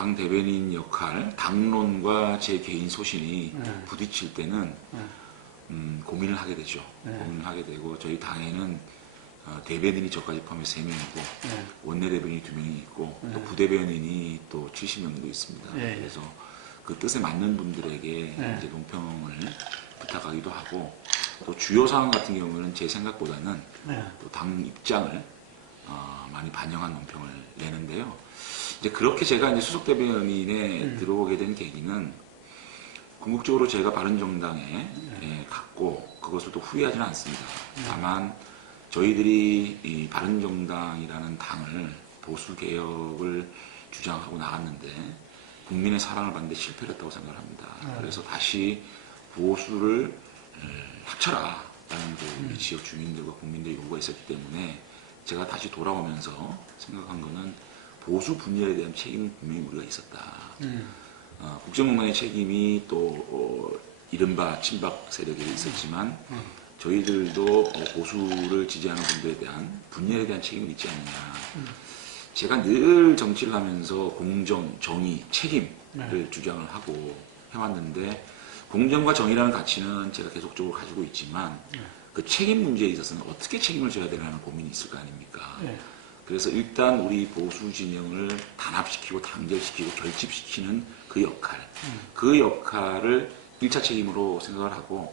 당 대변인 역할, 당론과 제 개인 소신이 부딪힐 때는 고민을 하게 되죠. 고민을 하게 되고 저희 당에는 대변인이 저까지 포함해서 3명이고 원내대변인이 2명이 있고 또 부대변인이 또 70명 정도 있습니다. 그래서 그 뜻에 맞는 분들에게 이제 논평을 부탁하기도 하고 또 주요 사항 같은 경우는 제 생각보다는 또 당 입장을 많이 반영한 논평을 내는데요. 이제 그렇게 제가 이제 수석 대변인에 들어오게 된 계기는 궁극적으로 제가 바른정당에 갔고 그것을 또 후회하지는 않습니다. 다만 저희들이 이 바른정당이라는 당을 보수 개혁을 주장하고 나갔는데 국민의 사랑을 받는데 실패를 했다고 생각을 합니다. 그래서 다시 보수를 합쳐라라는 우리 지역 주민들과 국민들의 요구가 있었기 때문에 제가 다시 돌아오면서 생각한 거는 보수 분열에 대한 책임은 분명히 우리가 있었다. 국정농단의 책임이 또 이른바 친박 세력에 있었지만 저희들도 보수를 지지하는 분들에 대한 분열에 대한 책임이 있지 않느냐. 제가 늘 정치를 하면서 공정, 정의, 책임을 주장을 하고 해왔는데 공정과 정의라는 가치는 제가 계속적으로 가지고 있지만 그 책임 문제에 있어서는 어떻게 책임을 져야 되라는 고민이 있을 거 아닙니까? 그래서 일단 우리 보수 진영을 단합시키고 단결시키고 결집시키는 그 역할, 그 역할을 1차 책임으로 생각을 하고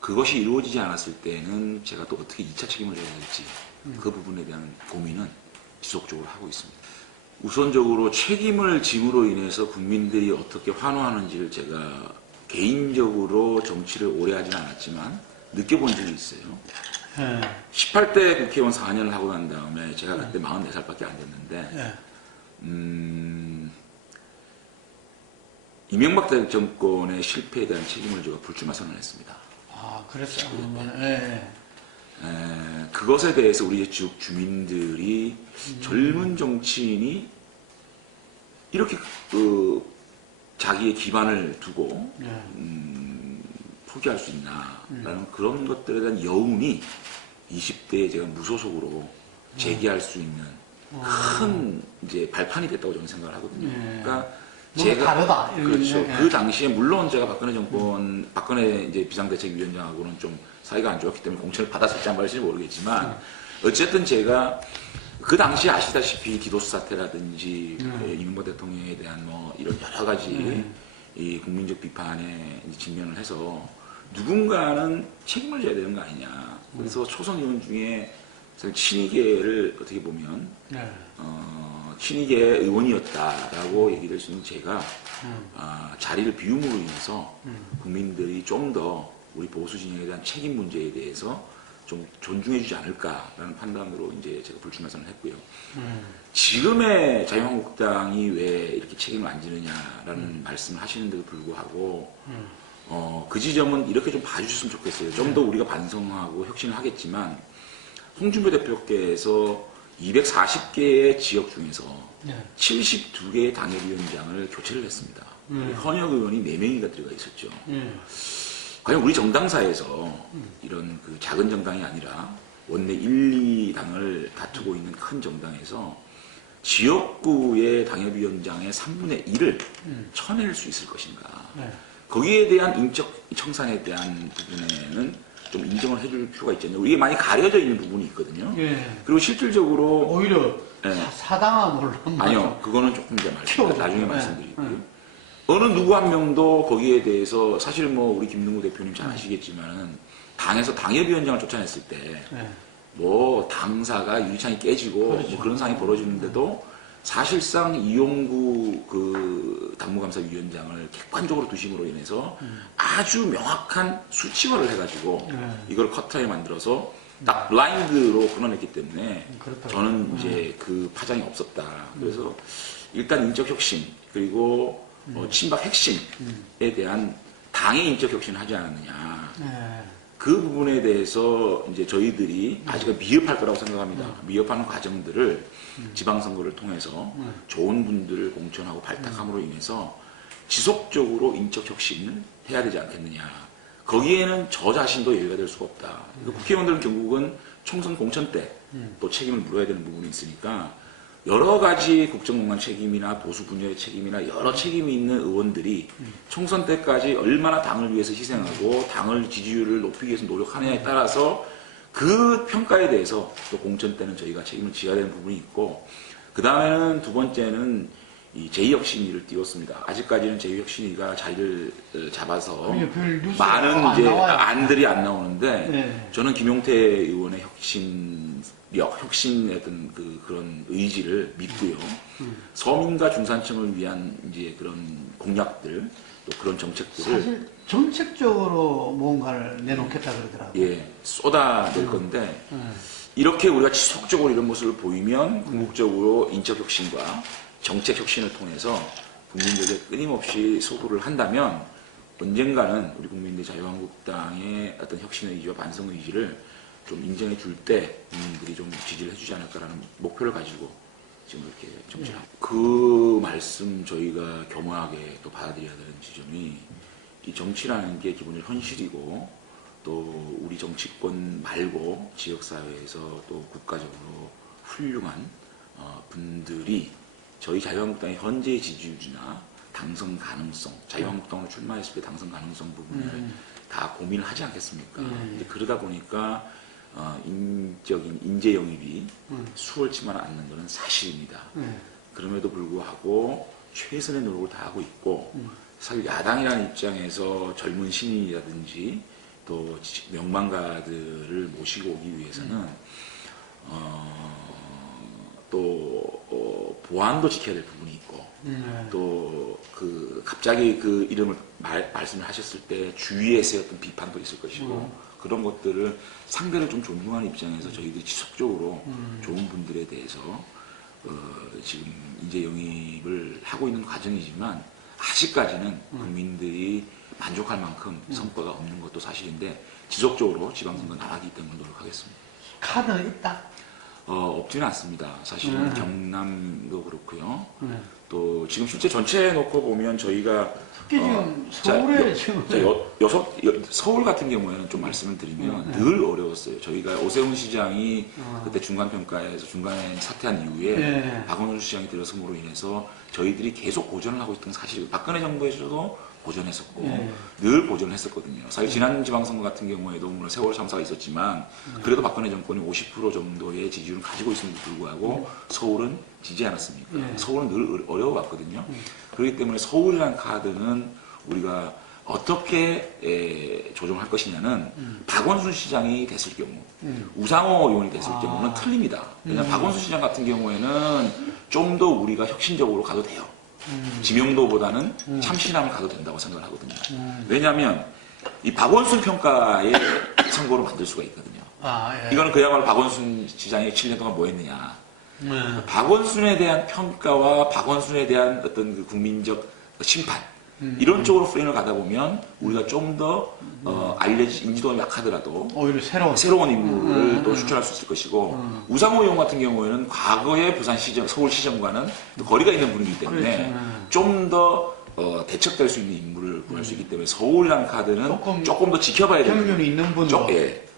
그것이 이루어지지 않았을 때는 제가 또 어떻게 2차 책임을 져야 될지 그 부분에 대한 고민은 지속적으로 하고 있습니다. 우선적으로 책임을 짐으로 인해서 국민들이 어떻게 환호하는지를 제가 개인적으로 정치를 오래 하진 않았지만 느껴본 적이 있어요. 18대 국회의원 4년을 하고 난 다음에 제가 그때 44살밖에 안 됐는데 이명박 정권의 실패에 대한 책임을 제가 불출마 선언했습니다. 아, 그랬어요. 그것에 대해서 우리 지역 주민들이 젊은 정치인이 이렇게 자기의 기반을 두고 포기할 수 있나라는 그런 것들에 대한 여운이 20대에 제가 무소속으로 제기할 수 있는 큰 이제 발판이 됐다고 저는 생각을 하거든요. 그러니까 제가 다르다. 그렇죠. 그 당시에 물론 제가 박근혜 정권, 박근혜 이제 비상대책위원장하고는 좀 사이가 안 좋았기 때문에 공천을 받았을지 안 받았을지 모르겠지만 어쨌든 제가 그 당시에 아시다시피 디도스 사태라든지 이명박 대통령에 대한 뭐 이런 여러 가지 이 국민적 비판에 직면을 해서 누군가는 책임을 져야 되는 거 아니냐. 그래서 초선 의원 중에 친이계를 어떻게 보면 친이계 의원이었다라고 얘기를 할 수 있는 제가 자리를 비움으로 인해서 국민들이 좀 더 우리 보수 진영에 대한 책임 문제에 대해서 좀 존중해주지 않을까라는 판단으로 이제 제가 불출마 선언을 했고요. 지금의 자유한국당이 왜 이렇게 책임을 안 지느냐라는 말씀을 하시는데도 불구하고 그 지점은 이렇게 좀 봐주셨으면 좋겠어요. 좀 더 우리가 반성하고 혁신을 하겠지만 홍준표 대표께서 240개의 지역 중에서 72개의 당협위원장을 교체를 했습니다. 현역 의원이 4명이가 들어가 있었죠. 과연 우리 정당사에서 이런 그 작은 정당이 아니라 원내 1, 2당을 다투고 있는 큰 정당에서 지역구의 당협위원장의 3분의 1을 쳐낼 수 있을 것인가. 거기에 대한 인적 청산에 대한 부분에는 좀 인정을 해줄 필요가 있잖아요. 이게 많이 가려져 있는 부분이 있거든요. 그리고 실질적으로 오히려 사당함으로 아니요, 그거는 조금 이제 나중에 말씀드리고요. 어느 누구 한 명도 거기에 대해서 사실 뭐 우리 김능구 대표님 잘 아시겠지만은 당에서 당협위원장을 쫓아냈을 때 뭐 당사가 유리창이 깨지고 그렇죠. 뭐 그런 상황이 벌어지는데도 사실상 이용구 그 당무감사위원장을 객관적으로 두심으로 인해서 아주 명확한 수치화를 해가지고 이걸 커터에 만들어서 딱 블라인드로 끊어냈기 때문에 저는 이제 그 파장이 없었다. 그래서 일단 인적 혁신 그리고 친박 핵심에 대한 당의 인적 혁신을 하지 않았느냐. 그 부분에 대해서 이제 저희들이 아직은 미흡할 거라고 생각합니다. 미흡하는 과정들을 지방선거를 통해서 좋은 분들을 공천하고 발탁함으로 인해서 지속적으로 인적 혁신을 해야 되지 않겠느냐. 거기에는 저 자신도 예외가 될 수가 없다. 국회의원들은 결국은 총선 공천 때 또 책임을 물어야 되는 부분이 있으니까 여러 가지 국정농단 책임이나 보수 분열의 책임이나 여러 책임이 있는 의원들이 총선 때까지 얼마나 당을 위해서 희생하고 당을 지지율을 높이기 위해서 노력하느냐에 따라서 그 평가에 대해서 또 공천 때는 저희가 책임을 지어야 되는 부분이 있고, 그 다음에는 두 번째는 이 제2혁신위를 띄웠습니다. 아직까지는 제2혁신위가 자리를 잡아서 별 뉴스가 많은 안 이제 나와요. 안들이 안 나오는데, 네. 저는 김용태 의원의 혁신력, 혁신의 어떤 그런 의지를 믿고요. 서민과 중산층을 위한 이제 그런 공약들, 또 그런 정책들을 사실 정책적으로 뭔가를 내놓겠다 그러더라고요. 예, 쏟아낼 건데, 이렇게 우리가 지속적으로 이런 모습을 보이면 궁극적으로 인적 혁신과 정책 혁신을 통해서 국민들에게 끊임없이 소구를 한다면 언젠가는 우리 국민들 자유한국당의 어떤 혁신의 의지와 반성 의지를 좀 인정해 줄 때 국민들이 좀 지지를 해주지 않을까라는 목표를 가지고 지금 이렇게 정치를 하고, 그 말씀 저희가 겸허하게 또 받아들여야 되는 지점이, 이 정치라는 게 기본적으로 현실이고 또 우리 정치권 말고 지역사회에서 또 국가적으로 훌륭한 분들이 저희 자유한국당의 현재 지지율이나 당선 가능성, 자유한국당으로 출마했을 때 당선 가능성 부분을 다 고민을 하지 않겠습니까? 이제 그러다 보니까 인적인 인재 영입이 수월치만 않는 것은 사실입니다. 그럼에도 불구하고 최선의 노력을 다하고 있고, 사실 야당이라는 입장에서 젊은 신인이라든지 또 명망가들을 모시고 오기 위해서는 또 보안도 지켜야 될 부분이 있고, 또 갑자기 그 이름을 말씀을 하셨을 때 주위에서의 어떤 비판도 있을 것이고, 그런 것들을 상대를 좀 존중하는 입장에서 저희들이 지속적으로 좋은 분들에 대해서 지금 인재 영입을 하고 있는 과정이지만, 아직까지는 국민들이 만족할 만큼 성과가 없는 것도 사실인데, 지속적으로 지방선거 나가기 때문에 노력하겠습니다. 카드는 있다? 없지는 않습니다. 사실은 경남도 그렇고요. 또 지금 실제 전체에 놓고 보면 저희가 특히 지금 서울에 지금 서울 같은 경우에는 좀 말씀을 드리면 늘 어려웠어요. 저희가 오세훈 시장이 그때 중간평가에서 중간에 사퇴한 이후에 박원순 시장이 들어섬으로 인해서 저희들이 계속 고전을 하고 있던 사실, 박근혜 정부에서도 고전했었고 늘 고전을 했었거든요. 사실 지난 지방선거 같은 경우에도 물론 세월 참사가 있었지만 그래도 박근혜 정권이 50% 정도의 지지율을 가지고 있음에도 불구하고 서울은 지지 않았습니까? 서울은 늘 어려워왔거든요. 그렇기 때문에 서울이라는 카드는 우리가 어떻게 조정할 것이냐는 박원순 시장이 됐을 경우, 우상호 의원이 됐을 경우는 틀립니다. 왜냐하면 박원순 시장 같은 경우에는 좀 더 우리가 혁신적으로 가도 돼요. 지명도보다는 참신함을 가도 된다고 생각을 하거든요. 왜냐하면 이 박원순 평가의 선거로 만들 수가 있거든요. 이거는 그야말로 박원순 시장이 7년 동안 뭐 했느냐. 박원순에 대한 평가와 박원순에 대한 어떤 그 국민적 심판, 이런 쪽으로 프레임을 가다 보면 우리가 좀 더 알려진 인지도가 약하더라도 오히려 새로운 인물을 또 추천할 수 있을 것이고, 우상호 의원 같은 경우에는 과거의 부산시정, 서울시정과는 또 거리가 있는 분이기 때문에 좀 더 대척될 수 있는 인물을 구할 수 있기 때문에 서울이라는 카드는 조금 더 지켜봐야 되는 경륜이 있는 분으로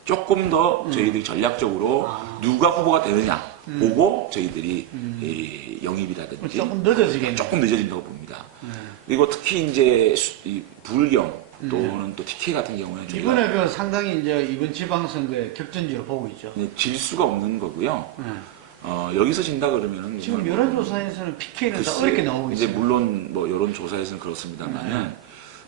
조금 더 저희들이 전략적으로 누가 후보가 되느냐 보고 저희들이 영입이라든지 조금 늦어지겠네요. 조금 늦어진다고 봅니다. 그리고 특히 이제 이 불경 또는 또 TK 같은 경우에는 저희가 이번에 그 상당히 이제 이번 지방선거의 격전지로 보고 있죠. 질 수가 없는 거고요. 여기서 진다 그러면은 지금 여론조사에서는 PK는 더 어렵게 나오고 이제 있어요. 물론 뭐 여론조사에서는 그렇습니다만은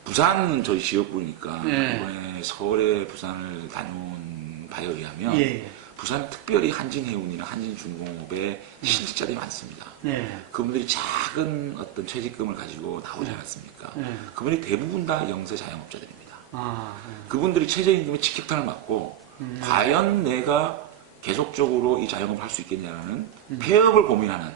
부산 저희 지역구니까 이번에 서울에 부산을 다녀온 바에 의하면 부산 특별히 한진해운이나 한진중공업에 실직자들이 많습니다. 그분들이 작은 어떤 퇴직금을 가지고 나오지 않았습니까? 그분이 대부분 다 영세 자영업자들입니다. 그분들이 최저임금의 직격탄을 맞고 과연 내가 계속적으로 이 자영업을 할 수 있겠냐라는 폐업을 고민하는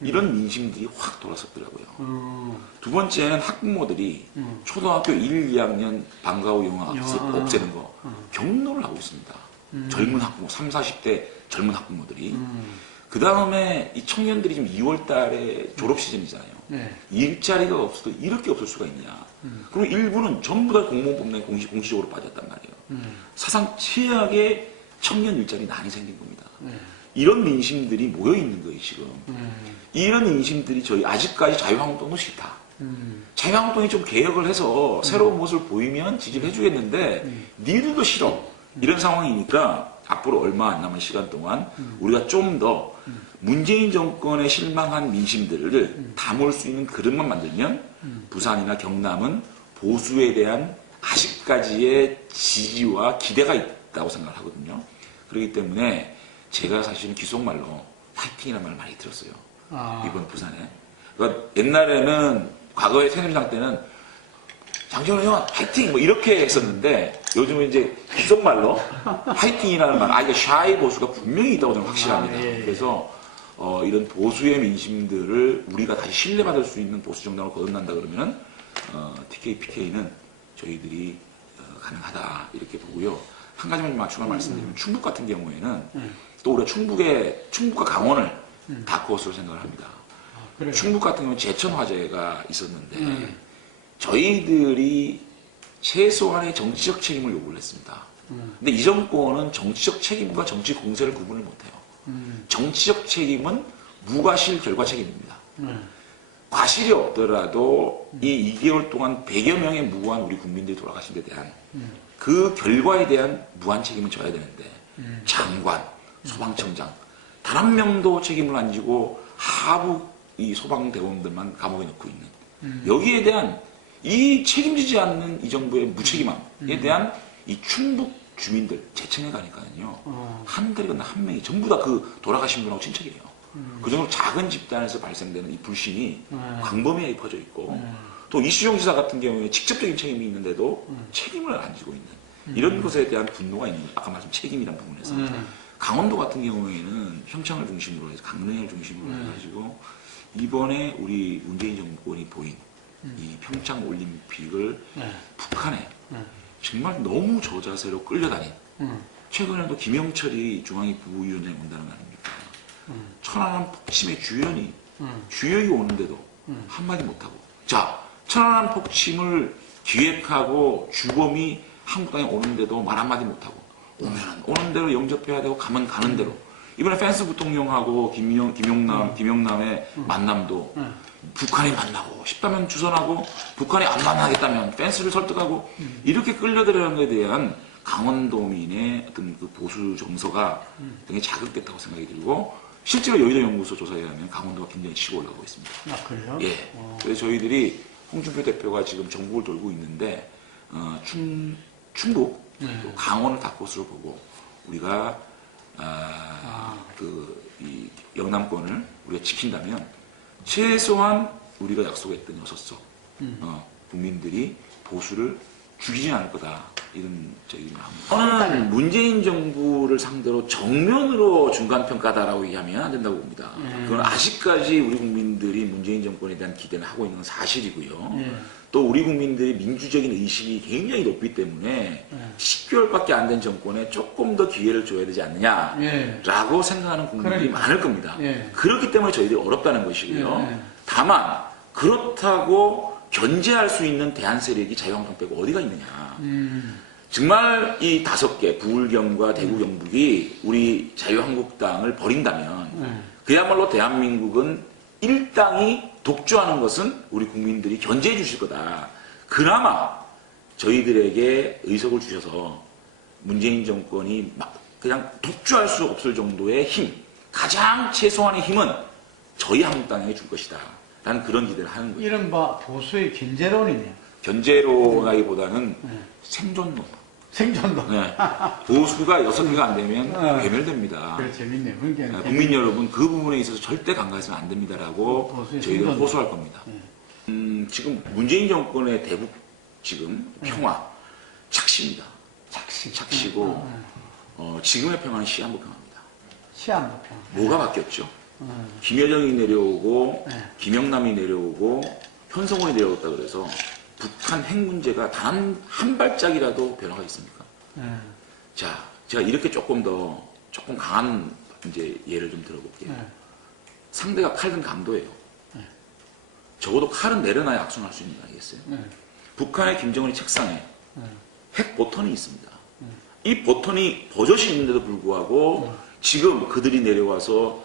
이런 민심들이 확 돌아섰더라고요. 두 번째는 학부모들이 초등학교 1, 2학년 방과 후 영어학습 없애는 거 경로를 하고 있습니다. 젊은 학부모, 30, 40대 젊은 학부모들이. 그 다음에 이 청년들이 지금 2월 달에 졸업 시즌이잖아요. 일자리가 없어도 이렇게 없을 수가 있냐. 그리고 일부는 전부 다 공무원 뽑는 공시적으로 빠졌단 말이에요. 사상 최악의 청년 일자리 난이 생긴 겁니다. 이런 민심들이 모여 있는 거예요, 지금. 이런 인심들이 저희 아직까지 자유한국당도 싫다. 자유한국당이 좀 개혁을 해서 새로운 모습을 보이면 지지를 해주겠는데 니들도 싫어. 이런 상황이니까 앞으로 얼마 안 남은 시간 동안 우리가 좀 더 문재인 정권에 실망한 민심들을 담을 수 있는 그릇만 만들면 부산이나 경남은 보수에 대한 아직까지의 지지와 기대가 있다고 생각을 하거든요. 그렇기 때문에 제가 사실은 귓속말로 파이팅이라는 말을 많이 들었어요. 이번 부산에. 그러니까 옛날에는 과거의 새누리당 때는 장재원 의원 파이팅 뭐 이렇게 했었는데 요즘은 이제 귓속말로 파이팅이라는 말, 이거 샤이 보수가 분명히 있다고 저는 확실합니다. 예. 그래서 이런 보수의 민심들을 우리가 다시 신뢰받을 수 있는 보수 정당을 거듭난다 그러면은 TK, PK는 저희들이 가능하다 이렇게 보고요. 한 가지만 추가 말씀드리면 충북 같은 경우에는 또 우리가 충북과 강원을 다크호스로 생각을 합니다. 그래요? 충북 같은 경우는 제천 화재가 있었는데 저희들이 최소한의 정치적 책임을 요구를 했습니다. 근데 이 정권은 정치적 책임과 정치 공세를 구분을 못해요. 정치적 책임은 무과실 결과 책임입니다. 과실이 없더라도 이 2개월 동안 100여 명의 무고한 우리 국민들이 돌아가신 데 대한 그 결과에 대한 무한 책임을 져야 되는데 장관, 소방청장 단 한 명도 책임을 안 지고 하부 이 소방대원들만 감옥에 넣고 있는 여기에 대한 이 책임지지 않는 이 정부의 무책임함에 대한 이 충북 주민들 제천에 가니까요 한 달이 건너 한 명이 전부 다 그 돌아가신 분하고 친척이에요. 그 정도로 작은 집단에서 발생되는 이 불신이 광범위하게 퍼져 있고 또 이수정 지사 같은 경우에 직접적인 책임이 있는데도 책임을 안 지고 있는 이런 것에 대한 분노가 있는 아까 말씀 책임이라는 부분에서 강원도 같은 경우에는 평창을 중심으로 해서 강릉을 중심으로 해가지고 이번에 우리 문재인 정권이 보인 이 평창 올림픽을 북한에 정말 너무 저자세로 끌려다닌 최근에도 김영철이 중앙위 부위원장이 온다는 거 아닙니까? 천안함 폭침의 주역이 오는데도 한마디 못하고 자 천안함 폭침을 기획하고 주범이 한국당에 오는데도 말 한마디 못하고 오면은 오는 대로 영접해야 되고 가면 가는 대로 이번에 펜스 부통령하고 김용남의 만남도 북한이 만나고 싶다면 주선하고 북한이 안 만나겠다면 펜스를 설득하고 이렇게 끌려들어가는 것에 대한 강원도민의 어떤 그 보수 정서가 굉장히 자극됐다고 생각이 들고 실제로 여의도 연구소 조사에 의하면 강원도가 굉장히 치고 올라가고 있습니다. 아, 그래요? 예. 그래서 저희들이 홍준표 대표가 지금 전국을 돌고 있는데 충북 또 강원을 다코스로 보고 우리가 이 영남권을 우리가 지킨다면 최소한 우리가 약속했던 6석 국민들이 보수를 죽이진 않을 거다 이런 저희들이 합니다. 저는 문재인 정부를 상대로 정면으로 중간평가다라고 얘기하면 안 된다고 봅니다. 그건 아직까지 우리 국민들이 문재인 정권에 대한 기대는 하고 있는 건 사실이고요. 또 우리 국민들이 민주적인 의식이 굉장히 높기 때문에 10개월밖에 안 된 정권에 조금 더 기회를 줘야 되지 않느냐라고 생각하는 국민들이 많을 겁니다. 그렇기 때문에 저희들이 어렵다는 것이고요. 다만 그렇다고 견제할 수 있는 대한 세력이 자유한국당 빼고 어디가 있느냐. 정말 이 5개 부울경과 대구 경북이 우리 자유한국당을 버린다면 그야말로 대한민국은 일당이 독주하는 것은 우리 국민들이 견제해 주실 거다. 그나마 저희들에게 의석을 주셔서 문재인 정권이 막 그냥 독주할 수 없을 정도의 힘, 가장 최소한의 힘은 저희 한국당에게 줄 것이다. 라는 그런 기대를 하는 거예요. 이른바 보수의 견제론이네요. 견제론이라기보다는 생존론. 생존론. 네. 보수가 6개가 안 되면 괴멸됩니다. 그래, 재밌네요. 그러니까 국민 여러분 그 부분에 있어서 절대 간과해서는 안 됩니다라고 보수의 저희가 생존론. 호소할 겁니다. 지금 문재인 정권의 대북 지금 평화 착시입니다. 착시고 지금의 평화는 시한부 평화입니다. 시한부 평화. 뭐가 바뀌었죠? 김여정이 내려오고 김영남이 내려오고 현성원이 내려왔다 그래서 북한 핵 문제가 단 한 발짝이라도 변화가 있습니까? 자, 제가 이렇게 조금 강한 이제 예를 좀 들어볼게요. 상대가 칼든 강도예요. 적어도 칼은 내려놔야 악순할 수 있는 거 아니겠어요? 북한의 김정은의 책상에 핵 버튼이 있습니다. 이 버튼이 버젓이 있는데도 불구하고 지금 그들이 내려와서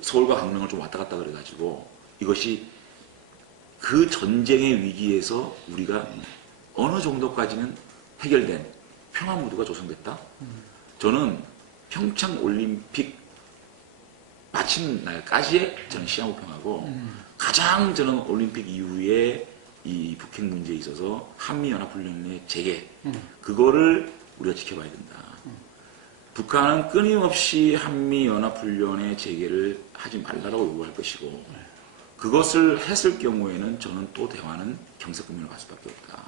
서울과 강릉을 좀 왔다 갔다 그래가지고 이것이 그 전쟁의 위기에서 우리가 어느 정도까지는 해결된 평화 무드가 조성됐다. 저는 평창 올림픽 마친 날까지의 저는 시한부평하고 가장 저는 올림픽 이후에 이 북핵 문제에 있어서 한미연합훈련의 재개 그거를 우리가 지켜봐야 된다. 북한은 끊임없이 한미연합훈련의 재개를 하지 말라고 요구할 것이고 그것을 했을 경우에는 저는 또 대화는 경색국면을 갈 수밖에 없다.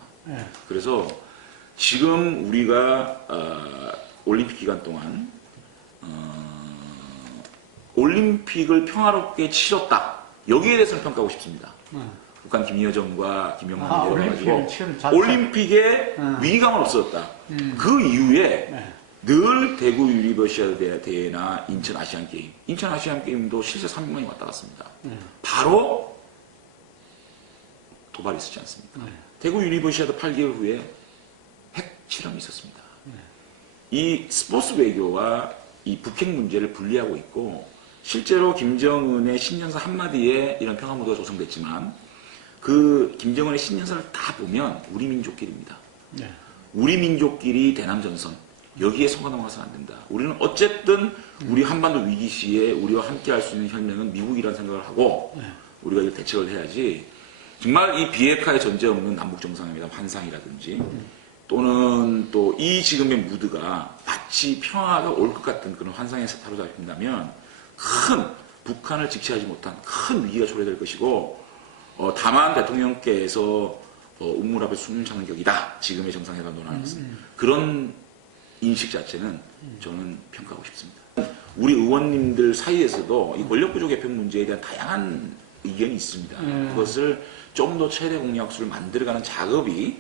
그래서 지금 우리가 올림픽 기간 동안 올림픽을 평화롭게 치렀다. 여기에 대해서는 평가하고 싶습니다. 북한 김여정과 김영만이 내려가지고 올림픽에 위기감은 없어졌다. 그 이후에 늘 대구 유니버시아드 대회나 인천 아시안게임, 인천 아시안게임도 실제 300만이 왔다 갔습니다. 바로 도발이 있었지 않습니까? 대구 유니버시아드 8개월 후에 핵 실험이 있었습니다. 이 스포츠 외교와 이 북핵 문제를 분리하고 있고 실제로 김정은의 신년사 한마디에 이런 평화 무드가 조성됐지만 그 김정은의 신년사를 다 보면 우리 민족끼리입니다. 우리 민족끼리 대남전선 여기에 손가 넘어가서는 안 된다. 우리는 어쨌든 우리 한반도 위기 시에 우리와 함께 할 수 있는 혈맹은 미국이라는 생각을 하고 우리가 이 대책을 해야지 정말 이 비핵화의 전제 없는 남북정상회담 환상이라든지 또는 또 이 지금의 무드가 마치 평화가 올 것 같은 그런 환상에 사로잡힌다면 큰 북한을 직시하지 못한 큰 위기가 초래될 것이고 다만 대통령께서 우물 앞에 숨 참는 격이다. 지금의 정상회담 논하는 것은 그런 인식 자체는 저는 평가하고 싶습니다. 우리 의원님들 사이에서도 이 권력구조 개편 문제에 대한 다양한 의견이 있습니다. 그것을 좀 더 최대 공약수를 만들어가는 작업이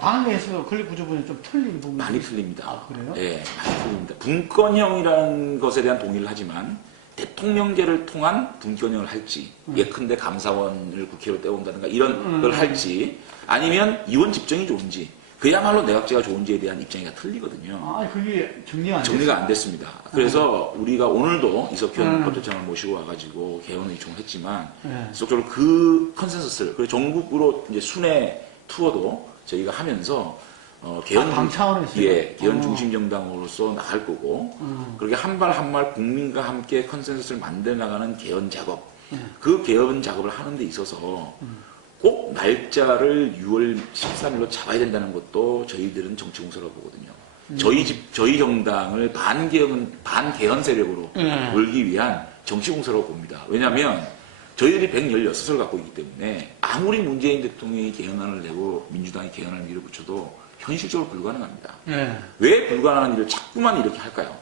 당내에서 권력구조부는 좀 틀린 부분이 많이 틀립니다. 아, 그래요? 네, 많이 틀립니다. 분권형이라는 것에 대한 동의를 하지만 대통령제를 통한 분권형을 할지 예컨대 감사원을 국회로 떼온다든가 이런 걸 할지 아니면 이원 집정이 좋은지 그야말로 내각제가 좋은지에 대한 입장이 다 틀리거든요. 그게 정리가 안 됐습니다. 그래서 우리가 오늘도 이석현 법제청을 모시고 와가지고 개헌 의총을 했지만 지속적으로 그 컨센서스를 그리고 전국으로 이제 순회 투어도 저희가 하면서 개헌 중심 정당으로서 나갈 거고 그렇게 한 발 한 발 국민과 함께 컨센서스를 만들어 나가는 개헌 작업 그 개헌 작업을 하는 데 있어서 꼭 날짜를 6월 13일로 잡아야 된다는 것도 저희들은 정치 공세라고 보거든요. 저희 정당을 반개헌 세력으로 몰기 위한 정치 공세라고 봅니다. 왜냐하면 저희들이 116을 갖고 있기 때문에 아무리 문재인 대통령이 개헌안을 내고 민주당이 개헌안을 밀어붙여도 현실적으로 불가능합니다. 왜 불가능한 일을 자꾸만 이렇게 할까요?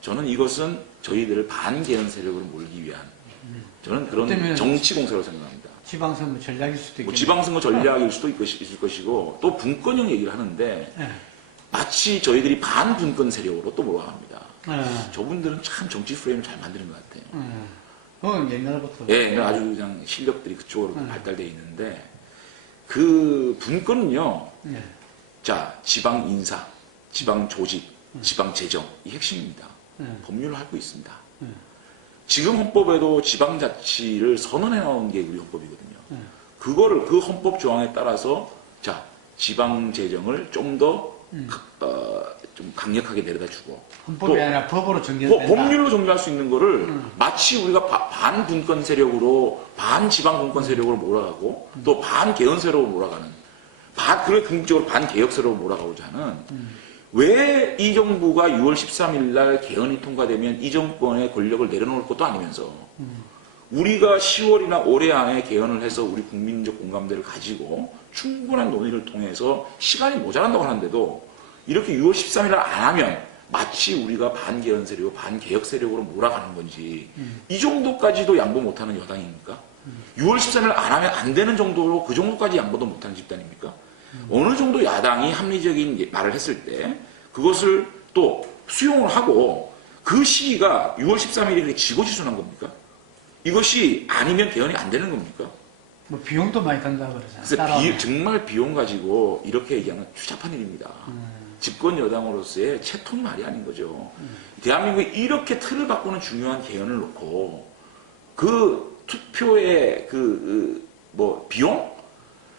저는 이것은 저희들을 반개헌 세력으로 몰기 위한 저는 그런 정치 공세라고 생각합니다. 지방선거 전략일 수도 있고 지방선거 전략일 수도 있을 것이고 또 분권형 얘기를 하는데 마치 저희들이 반분권 세력으로 또 몰아갑니다. 저분들은 참 정치 프레임을 잘 만드는 것 같아요. 그건 옛날부터 아주 그냥 실력들이 그쪽으로 발달되어 있는데 그 분권은요. 자, 지방 인사, 지방 조직, 지방 재정 이 핵심입니다. 법률을 하고 있습니다. 지금 헌법에도 지방자치를 선언해 놓은 게 우리 헌법이거든요. 그거를 그 헌법 조항에 따라서 자 지방 재정을 좀 더 좀 강력하게 내려다 주고 헌법이 아니라 법으로 정리된다. 법률로 정리할 수 있는 거를 마치 우리가 반분권 세력으로 반지방 분권 세력으로 몰아가고 또 반개헌 세력으로 몰아가는 그래 궁극적으로 반개혁 세력으로 몰아가고자 하는 왜 이 정부가 6월 13일 날 개헌이 통과되면 이 정권의 권력을 내려놓을 것도 아니면서 우리가 10월이나 올해 안에 개헌을 해서 우리 국민적 공감대를 가지고 충분한 논의를 통해서 시간이 모자란다고 하는데도 이렇게 6월 13일 날 안 하면 마치 우리가 반개헌 세력, 반개혁 세력으로 몰아가는 건지 이 정도까지도 양보 못하는 여당입니까? 6월 13일 안 하면 안 되는 정도로 그 정도까지 양보도 못하는 집단입니까? 어느 정도 야당이 합리적인 말을 했을 때 그것을 또 수용을 하고 그 시기가 6월 13일이 그렇게 지고지순한 겁니까? 이것이 아니면 개헌이 안 되는 겁니까? 뭐 비용도 많이 든다 그러잖아요. 그래서 정말 비용 가지고 이렇게 얘기하면 추잡한 일입니다. 집권 여당으로서의 채통 말이 아닌 거죠. 대한민국이 이렇게 틀을 바꾸는 중요한 개헌을 놓고 그 투표의 뭐 비용?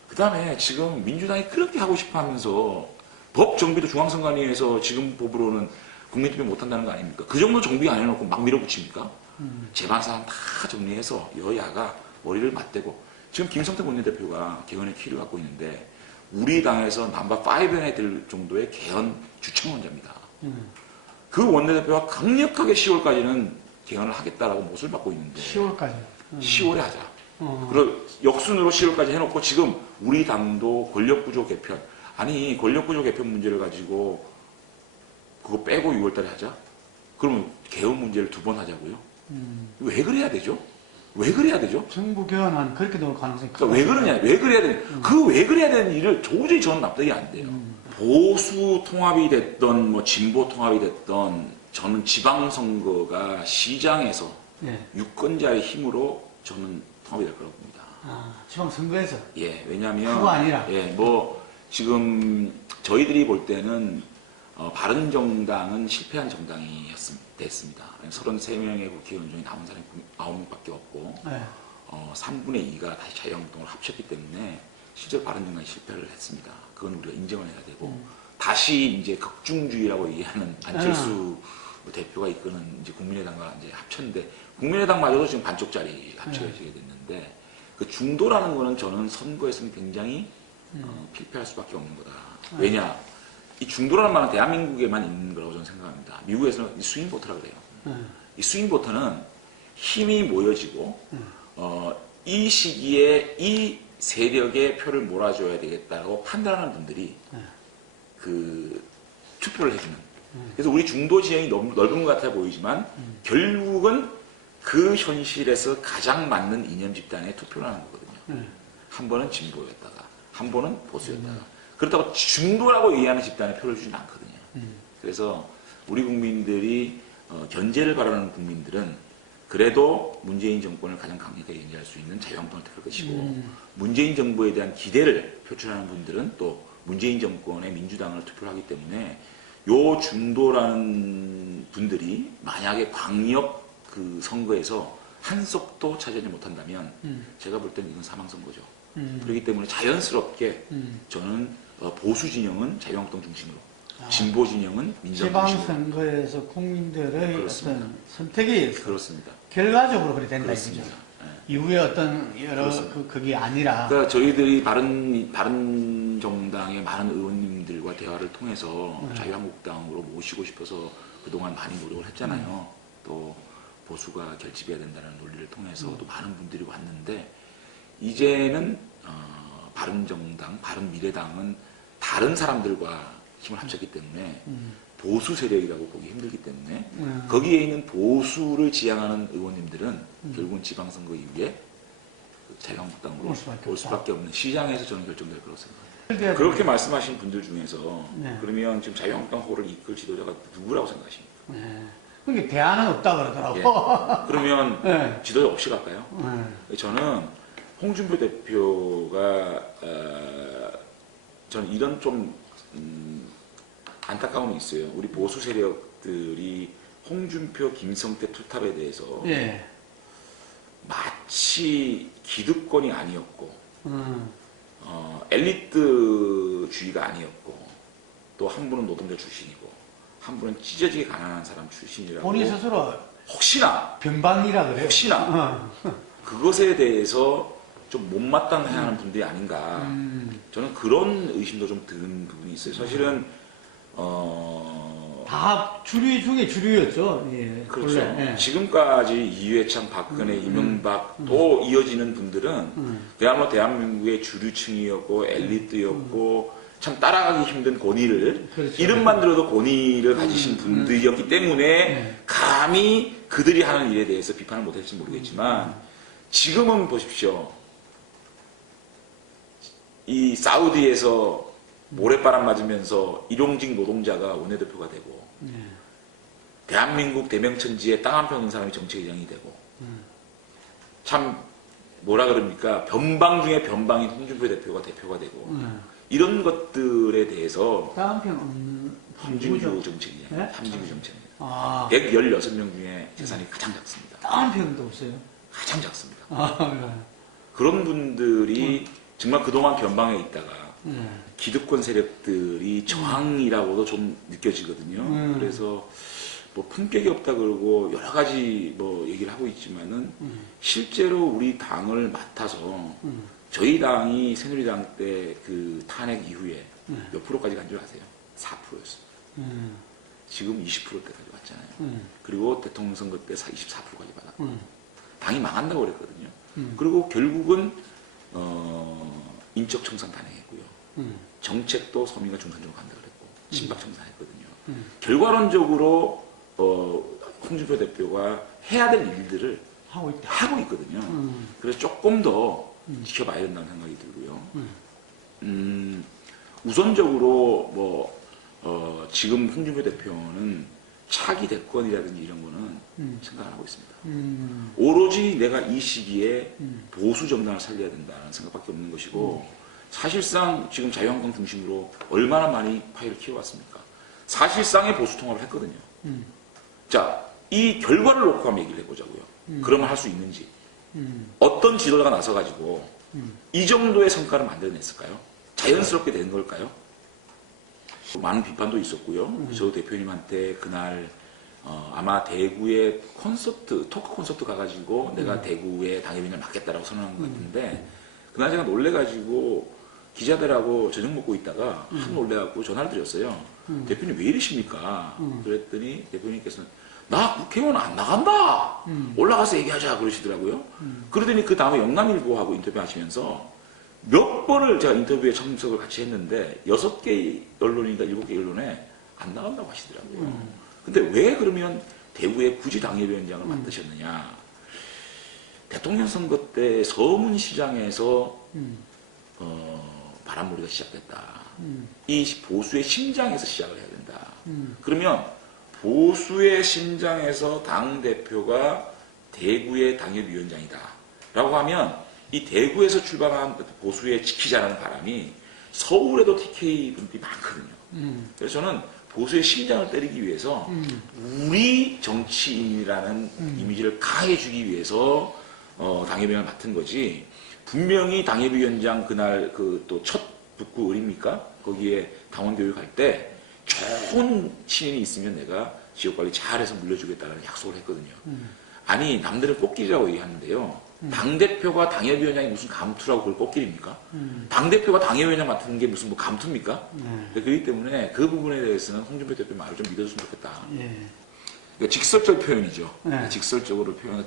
그 다음에 지금 민주당이 그렇게 하고 싶어 하면서 법 정비도 중앙선관위에서 지금 법으로는 국민투표 못한다는 거 아닙니까? 그 정도 정비 안 해놓고 막 밀어붙입니까? 제반사안 다 정리해서 여야가 머리를 맞대고 지금 김성태 원내대표가 개헌의 키를 갖고 있는데 우리 당에서 넘버 5에 들 정도의 개헌 주청원자입니다. 그 원내대표가 강력하게 10월까지는 개헌을 하겠다라고 못을 받고 있는데 10월까지. 10월에 하자. 그리고 역순으로 10월까지 해놓고 지금 우리 당도 권력구조 개편 아니 권력구조 개편 문제를 가지고 그거 빼고 6월달에 하자? 그러면 개헌 문제를 2번 하자고요? 왜 그래야 되죠? 왜 그래야 되죠? 정부 개헌안 그렇게 나올 가능성이 그러니까 왜 그러냐? 왜 그래야 되냐? 그 왜 그래야 되는 일을 도저히 저는 납득이 안 돼요. 보수 통합이 됐던 뭐 진보 통합이 됐던 저는 지방선거가 시장에서 예. 유권자의 힘으로 저는 통합이 될 거라고 봅니다. 아, 지방선거에서. 예, 왜냐하면 그거 아니라. 예, 뭐 지금 저희들이 볼 때는 바른정당은 실패한 정당이 됐습니다. 33명의 국회의원 중에 남은 사람이 9명밖에 없고 예. 3분의 2가 다시 자유한국당을 합쳤기 때문에 실제로 바른정당이 실패를 했습니다. 그건 우리가 인정을 해야 되고 다시 이제 극중주의라고 얘기하는 안철수 대표가 이끄는 이제 국민의당과 이제 합쳤는데 국민의당마저도 지금 반쪽짜리 합쳐지게 됐는데 그 중도라는 거는 저는 선거에서는 굉장히 필패할 수밖에 없는 거다. 왜냐? 이 중도라는 말은 대한민국에만 있는 거라고 저는 생각합니다. 미국에서는 이 스윙보터라 그래요. 이 스윙보터는 힘이 모여지고 이 시기에 이 세력의 표를 몰아줘야 되겠다고 판단하는 분들이 그 투표를 해주는. 그래서 우리 중도 지형이 너무 넓은 것 같아 보이지만 결국은 그 현실에서 가장 맞는 이념 집단에 투표를 하는 거거든요. 한 번은 진보였다가 한 번은 보수였다가 그렇다고 중도라고 얘기하는 집단에 표를 주진 않거든요. 그래서 우리 국민들이 견제를 바라는 국민들은 그래도 문재인 정권을 가장 강력하게 견제할 수 있는 자유한국당을 택할 것이고 문재인 정부에 대한 기대를 표출하는 분들은 또 문재인 정권의 민주당을 투표를 하기 때문에 요 중도라는 분들이 만약에 광역 그 선거에서 한석도 차지하지 못한다면 제가 볼 때는 이건 사망선거죠. 그렇기 때문에 자연스럽게 저는 보수 진영은 자유한국당 중심으로 진보 진영은 민주당 중심으로 지방선거에서 국민들의 그렇습니다. 어떤 선택에 의해서 그렇습니다. 결과적으로 그래 된다 그렇습니다. 이거죠. 예. 이후에 어떤 여러 그렇습니다. 그게 아니라. 그러니까 저희들이 바른 정당의 많은 의원님들과 대화를 통해서 자유한국당으로 모시고 싶어서 그동안 많이 노력을 했잖아요. 또 보수가 결집해야 된다는 논리를 통해서 또 많은 분들이 왔는데 이제는 바른정당, 바른미래당은 다른 사람들과 힘을 합쳤기 때문에 보수 세력이라고 보기 힘들기 때문에 거기에 있는 보수를 지향하는 의원님들은 결국은 지방선거 이후에 자유한국당으로 올 수밖에 없는 시장에서 저는 결정될 거라고 생각합니다. 그렇게 말씀하신 분들 중에서 네. 그러면 지금 자유한국당 호를 이끌 지도자가 누구라고 생각하십니까? 네. 그게 대안은 없다 그러더라고. 그러면 네. 지도자 없이 갈까요? 저는 홍준표 대표가 저는 이런 좀 안타까움이 있어요. 우리 보수 세력들이 홍준표, 김성태 투탑에 대해서 예. 마치 기득권이 아니었고 엘리트주의가 아니었고 또 한 분은 노동자 출신이고 한 분은 찢어지게 가난한 사람 출신이라고 본인 스스로 혹시나 변방이라 그래요. 혹시나 그것에 대해서 좀 못마땅해하는 분들이 아닌가 저는 그런 의심도 좀 드는 부분이 있어요. 사실은 다 주류 중에 주류였죠. 예. 그렇죠. 원래, 예. 지금까지 이회창, 박근혜, 이명박 또 이어지는 분들은 그야말로 대한민국의 주류층이었고 엘리트였고 참 따라가기 힘든 권위를 그렇죠. 이름만 들어도 권위를 가지신 분들이었기 때문에 감히 그들이 하는 일에 대해서 비판을 못할지 모르겠지만 지금은 보십시오. 이 사우디에서 모래바람 맞으면서 일용직 노동자가 원내대표가 되고 대한민국 대명천지에 땅 한 편 없는 사람이 정책의장이 되고 참 뭐라 그럽니까 변방 중에 변방인 홍준표 대표가 되고 이런 것들에 대해서 다음 편 없는 함진규 누구죠? 정책이냐. 네? 함진규 정책입니다. 아, 116명 중에 재산이 가장 작습니다. 다음 편도 없어요. 가장 작습니다. 아, 그런 분들이 정말 그동안 변방에 있다가 네. 기득권 세력들이 저항이라고도 좀 느껴지거든요. 그래서 뭐 품격이 없다 그러고 여러 가지 뭐 얘기를 하고 있지만은 실제로 우리 당을 맡아서 저희 당이 새누리당 때 그 탄핵 이후에 몇 프로까지 간 줄 아세요? 4%였어요. 지금 20%대까지 왔잖아요. 그리고 대통령 선거 때 24%까지 받았고 당이 망한다고 그랬거든요. 그리고 결국은 인적 청산 단행했고요. 정책도 서민과 중산적으로 간다 그랬고 친박 청산했거든요. 결과론적으로 홍준표 대표가 해야 될 일들을 하고 있다. 하고 있거든요. 그래서 조금 더 지켜봐야 된다는 생각이 들고요. 우선적으로 지금 홍준표 대표는 차기 대권이라든지 이런 거는 생각 안 하고 있습니다. 오로지 내가 이 시기에 보수 정당을 살려야 된다는 생각밖에 없는 것이고 사실상 지금 자유한국당 중심으로 얼마나 많이 파일을 키워왔습니까? 사실상의 보수 통합을 했거든요. 자, 이 결과를 놓고 한번 얘기를 해보자고요. 그러면 할 수 있는지. 어떤 지도자가 나서가지고 이 정도의 성과를 만들어냈을까요? 자연스럽게 된 걸까요? 많은 비판도 있었고요. 저 대표님한테 그날 아마 대구에 토크 콘서트 가가지고 내가 대구에 당협위원장 맡겠다라고 선언한 것 같은데 그날 제가 놀래가지고 기자들하고 저녁 먹고 있다가 확 놀래갖고 전화를 드렸어요. 대표님 왜 이러십니까? 그랬더니 대표님께서는 나 국회의원 안 나간다! 올라가서 얘기하자 그러시더라고요. 그러더니 그 다음에 영남일보하고 인터뷰 하시면서 몇 번을 제가 인터뷰에 참석을 같이 했는데 6개 언론인가 7개 언론에 안 나간다고 하시더라고요. 근데 왜 그러면 대구에 굳이 당협위원장을 맡으셨느냐? 대통령 선거 때 서문시장에서 바람몰이가 시작됐다. 이 보수의 심장에서 시작을 해야 된다. 그러면 보수의 심장에서 당대표가 대구의 당협위원장이다. 라고 하면 이 대구에서 출발한 보수의 지키자라는 바람이 서울에도 TK 분들이 많거든요. 그래서 저는 보수의 심장을 때리기 위해서 우리 정치인이라는 이미지를 강하게 주기 위해서 당협위원장을 맡은 거지. 분명히 당협위원장 그날 그 또 첫 북구 어립니까? 거기에 당원 교육할 때 좋은 신인이 있으면 내가 지역관리 잘해서 물려주겠다는 약속을 했거든요. 아니 남들은 꽃길이라고 얘기하는데요. 당대표가 당협위원장이 무슨 감투라고 그걸 꽃길입니까? 당대표가 당협위원장 맡은 게 무슨 뭐 감투입니까? 그렇기 때문에 그 부분에 대해서는 홍준표 대표 말을 좀 믿어줬으면 좋겠다. 그러니까 직설적 표현이죠. 직설적으로 표현을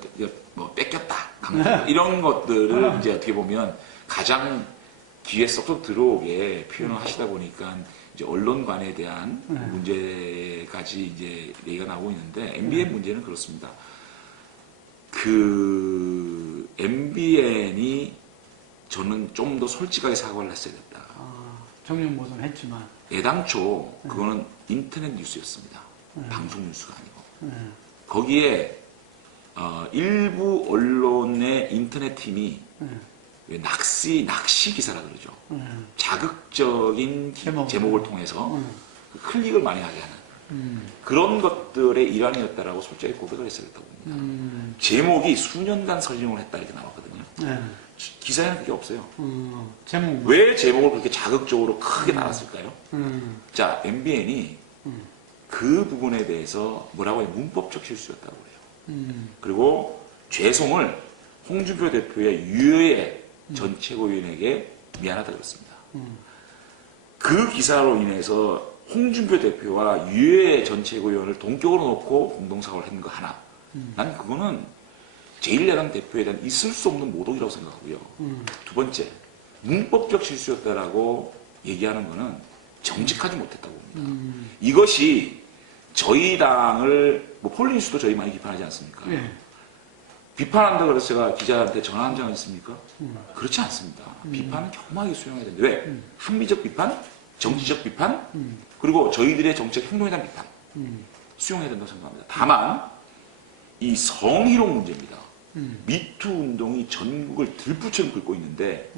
뭐 뺏겼다, 강조 이런 것들을 이제 어떻게 보면 가장 귀에 쏙쏙 들어오게 표현을 하시다 보니까 이제 언론관에 대한 문제까지 이제 얘기가 나오고 있는데 MBN 문제는 그렇습니다. 그 MBN이 저는 좀 더 솔직하게 사과를 했어야 됐다. 정년보도는 했지만 애당초 그거는 인터넷 뉴스였습니다. 방송 뉴스가 아니고. 거기에 일부 언론의 인터넷 팀이 낚시 기사라 그러죠. 자극적인 제목을 통해서 클릭을 많이 하게 하는 그런 것들의 일환이었다라고 솔직히 고백을 했어야 했다고 봅니다. 제목이 수년간 설명을 했다 이렇게 나왔거든요. 기사에는 그게 없어요. 제목 왜 제목을 그렇게 자극적으로 크게 달았을까요? 자, MBN이 그 부분에 대해서 뭐라고 해요? 문법적 실수였다고 그래요. 그리고 죄송을 홍준표 대표의 유해 전 최고위원에게 미안하다 그랬습니다. 그 기사로 인해서 홍준표 대표와 유해 전 최고위원을 동격으로 놓고 공동사과를 했는 거 하나. 난 그거는 제1야당 대표에 대한 있을 수 없는 모독이라고 생각하고요. 두 번째, 문법적 실수였다라고 얘기하는 거는 정직하지 못했다고 봅니다. 이것이 저희 당을, 뭐 폴리뉴스도 저희 많이 비판하지 않습니까? 비판한다 그래서 제가 기자한테 전화한 적은 있습니까? 그렇지 않습니다. 비판은 겸허하게 수용해야 됩니다. 왜? 합리적 비판, 정치적 비판, 그리고 저희들의 정책 행동에 대한 비판 수용해야 된다고 생각합니다. 다만 이 성희롱 문제입니다. 미투 운동이 전국을 들불처럼 긁고 있는데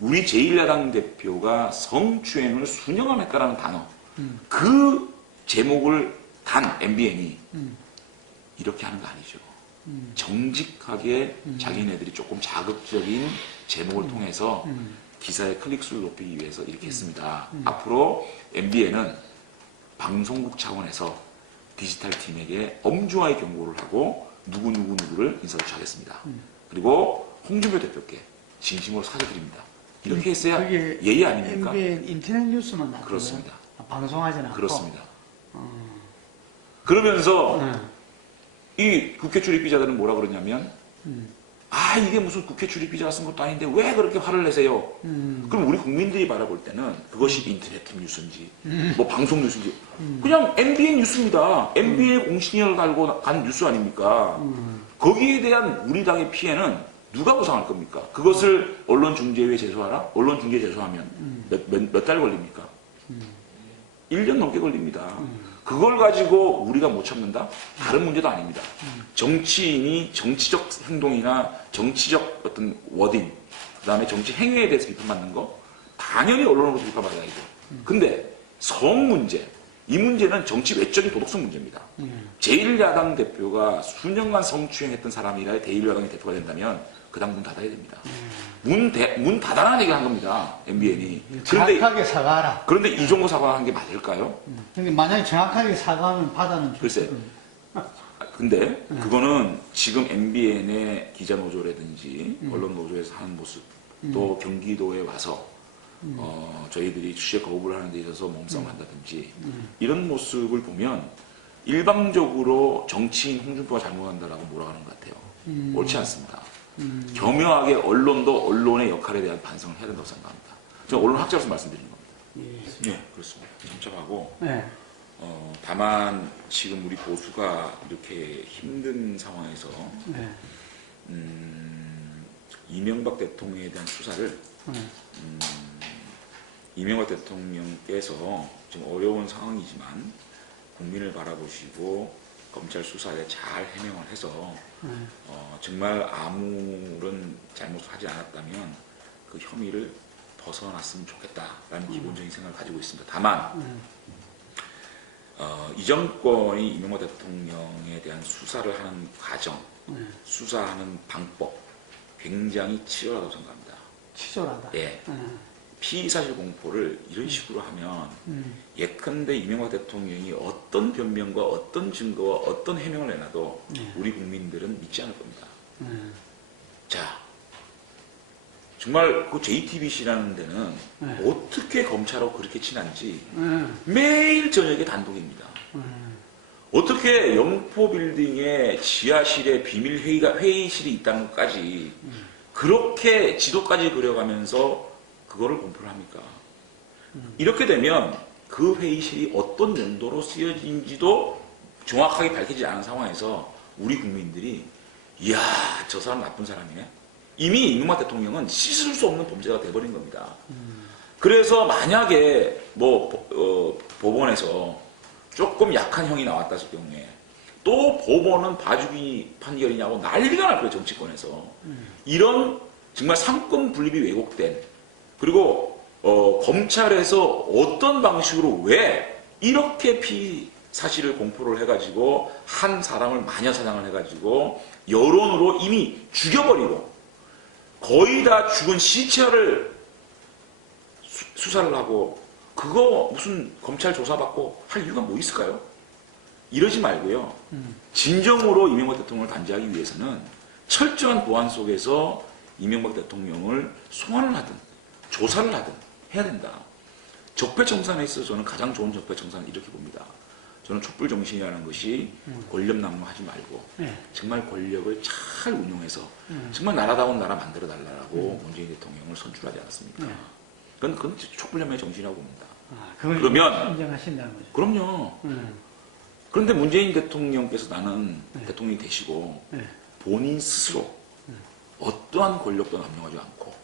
우리 제1야당 대표가 성추행을 수년간 했다라는 단어, 그 제목을 단 MBN이 이렇게 하는 거 아니죠. 정직하게 자기네들이 조금 자극적인 제목을 통해서 기사의 클릭수를 높이기 위해서 이렇게 했습니다. 앞으로 MBN은 방송국 차원에서 디지털 팀에게 엄중하게 경고를 하고 누구를 인사조치하겠습니다. 그리고 홍준표 대표께 진심으로 사죄드립니다. 이렇게 했어야 그게 예의 아닙니까? MBN 인터넷 뉴스만 나와요. 그렇습니다. 방송하지는 않고. 그렇습니다. 그러면서 네. 이 국회 출입 기자들은 뭐라 그러냐면 이게 무슨 국회 출입 기자가 쓴 것도 아닌데 왜 그렇게 화를 내세요? 그럼 우리 국민들이 바라볼 때는 그것이 인터넷 뉴스인지 뭐 방송 뉴스인지 그냥 MBN 뉴스입니다. MBN 공신력을 달고 간 뉴스 아닙니까? 거기에 대한 우리 당의 피해는 누가 보상할 겁니까? 그것을 언론중재위에 제소하라? 언론중재에 제소하면 몇 달 걸립니까? 1년 넘게 걸립니다. 그걸 가지고 우리가 못 참는다? 다른 문제도 아닙니다. 정치인이 정치적 행동이나 정치적 어떤 워딩, 그 다음에 정치 행위에 대해서 비판받는 거, 당연히 언론으로부터 비판받아야죠. 근데 성 문제, 이 문제는 정치 외적인 도덕성 문제입니다. 제1야당 대표가 수년간 성추행했던 사람이라 제1야당의 대표가 된다면 그 당 문 닫아야 됩니다. 문 닫아라는 얘기를 한 겁니다. MBN이. 정확하게 사과하라. 그런데 이 정도 사과한 게 맞을까요? 근데 만약에 정확하게 사과하면 받아는 글쎄. 근데 그거는 지금 MBN의 기자 노조라든지 언론 노조에서 하는 모습, 또 경기도에 와서 저희들이 취재 거부를 하는 데 있어서 몸싸움을 한다든지 이런 모습을 보면 일방적으로 정치인 홍준표가 잘못한다라고 몰아가는 것 같아요. 옳지 않습니다. 겸허하게 언론도 언론의 역할에 대한 반성을 해야 된다고 생각합니다. 저는 언론 학자로서 말씀드리는 겁니다. 네, 그렇습니다. 참작하고 네. 다만 지금 우리 보수가 이렇게 힘든 상황에서 네. 이명박 대통령에 대한 수사를 이명박 대통령께서 지금 어려운 상황이지만 국민을 바라보시고 검찰 수사에 잘 해명을 해서 정말 아무런 잘못을 하지 않았다면 그 혐의를 벗어났으면 좋겠다라는 기본적인 생각을 가지고 있습니다. 다만 이 정권이 이명박 대통령에 대한 수사를 하는 과정, 수사하는 방법 굉장히 치열하다고 생각합니다. 치졸하다. 예. 피의사실 공포를 이런 식으로 하면 예컨대 이명박 대통령이 어떤 변명과 어떤 증거와 어떤 해명을 내놔도 우리 국민들은 믿지 않을 겁니다. 자, 정말 그 JTBC라는 데는 어떻게 검찰하고 그렇게 친한지 매일 저녁에 단독입니다. 어떻게 영포빌딩에 지하실에 비밀 회의실이 있다는 것까지 그렇게 지도까지 그려가면서 그거를 공표를 합니까? 이렇게 되면 그 회의실이 어떤 용도로 쓰여진지도 정확하게 밝히지 않은 상황에서 우리 국민들이 이야, 저 사람 나쁜 사람이네. 이미 이명박 대통령은 씻을 수 없는 범죄가 돼버린 겁니다. 그래서 만약에 법원에서 조금 약한 형이 나왔다는 경우에 또 법원은 봐주기 판결이냐고 난리가 날 거예요, 정치권에서. 이런 정말 상권 분립이 왜곡된, 그리고 검찰에서 어떤 방식으로 왜 이렇게 사실을 공포를 해가지고 한 사람을 마녀 사냥을 해가지고 여론으로 이미 죽여버리고 거의 다 죽은 시체를 수사를 하고 그거 무슨 검찰 조사받고 할 이유가 뭐 있을까요? 이러지 말고요. 진정으로 이명박 대통령을 단죄하기 위해서는 철저한 보안 속에서 이명박 대통령을 소환을 하든 조사를 하든 해야 된다. 적폐청산에 있어서 저는 가장 좋은 적폐청산은 이렇게 봅니다. 저는 촛불정신이라는 것이 권력 남용하지 말고 정말 권력을 잘 운용해서 정말 나라다운 나라 만들어달라고 문재인 대통령을 선출하지 않았습니까? 그건 촛불혁명의 정신이라고 봅니다. 그러면 인정하신다는 거죠. 그럼요. 그런데 문재인 대통령께서 나는 대통령이 되시고 본인 스스로 어떠한 권력도 남용하지 않고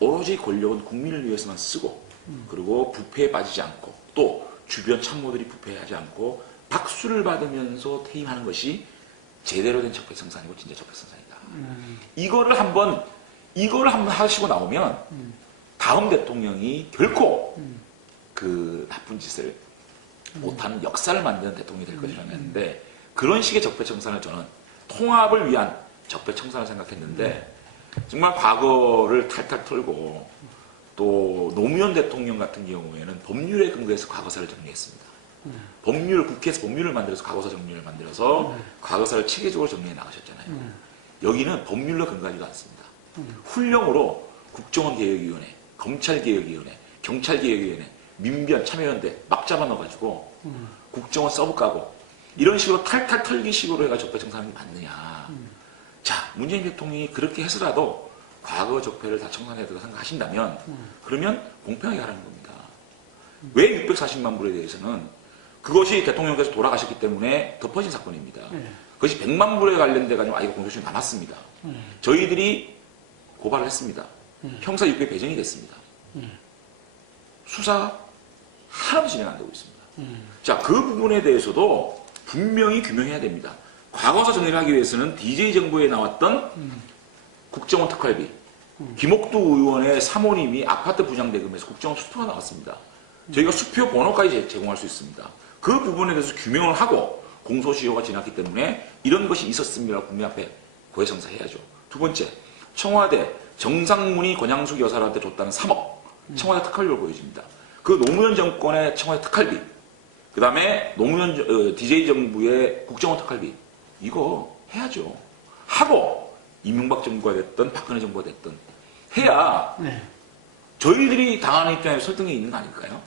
오로지 권력은 국민을 위해서만 쓰고 그리고 부패에 빠지지 않고 또 주변 참모들이 부패하지 않고 박수를 받으면서 퇴임하는 것이 제대로 된 적폐청산이고 진짜 적폐청산이다. 이거를 한번 하시고 나오면 다음 대통령이 결코 그 나쁜 짓을 못하는 역사를 만드는 대통령이 될 것이라고 했는데 그런 식의 적폐청산을 저는 통합을 위한 적폐청산을 생각했는데 정말 과거를 탈탈 털고 또 노무현 대통령 같은 경우에는 법률에 근거해서 과거사를 정리했습니다. 국회에서 법률을 만들어서 과거사 정리를 만들어서 과거사를 체계적으로 정리해 나가셨잖아요. 여기는 법률로 근거하지도 않습니다. 훈령으로 국정원개혁위원회, 검찰개혁위원회, 경찰개혁위원회, 민변, 참여연대 막 잡아넣어가지고 국정원 서브 까고 이런 식으로 탈탈 털기 식으로 해가 적폐청산하는 게 맞느냐. 자, 문재인 대통령이 그렇게 해서라도 과거 적폐를 다 청산해야 된다고 생각하신다면 그러면 공평하게 하라는 겁니다. 왜 640만 불에 대해서는 그것이 대통령께서 돌아가셨기 때문에 덮어진 사건입니다. 그것이 100만 불에 관련돼 가지고 이거 공소시효 남았습니다. 저희들이 고발을 했습니다. 형사 600 배정이 됐습니다. 수사가 하나도 진행 안 되고 있습니다. 자, 그 부분에 대해서도 분명히 규명해야 됩니다. 과거사 정리를 하기 위해서는 DJ 정부에 나왔던 국정원 특활비, 김옥두 의원의 사모님이 아파트 분양대금에서 국정원 수표가 나왔습니다. 저희가 수표 번호까지 제공할 수 있습니다. 그 부분에 대해서 규명을 하고 공소시효가 지났기 때문에 이런 것이 있었습니다라고 국민 앞에 고해성사해야죠. 두 번째, 청와대 정상문이 권양숙 여사한테 줬다는 3억 청와대 특활비로 보여집니다. 그 노무현 정권의 청와대 특활비, 그 다음에 노무현 DJ 정부의 국정원 특활비 이거 해야죠. 하고 이명박 정부가 됐든 박근혜 정부가 됐든 해야 저희들이 당하는 입장에 설득이 있는 거 아닐까요?